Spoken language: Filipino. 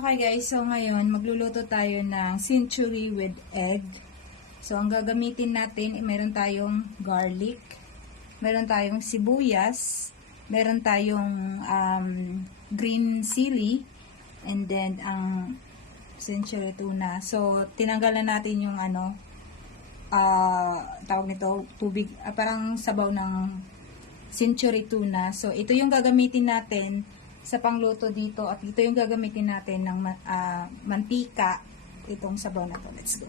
Okay guys, so ngayon magluluto tayo ng century with egg. So ang gagamitin natin, meron tayong garlic, meron tayong sibuyas, meron tayong green chili, and then ang century tuna. So tinanggalan natin yung tawag nito, tubig, parang sabaw ng century tuna. So ito yung gagamitin natin sa pangluto dito, at ito yung gagamitin natin ng mantika, itong sabaw na to. Let's go.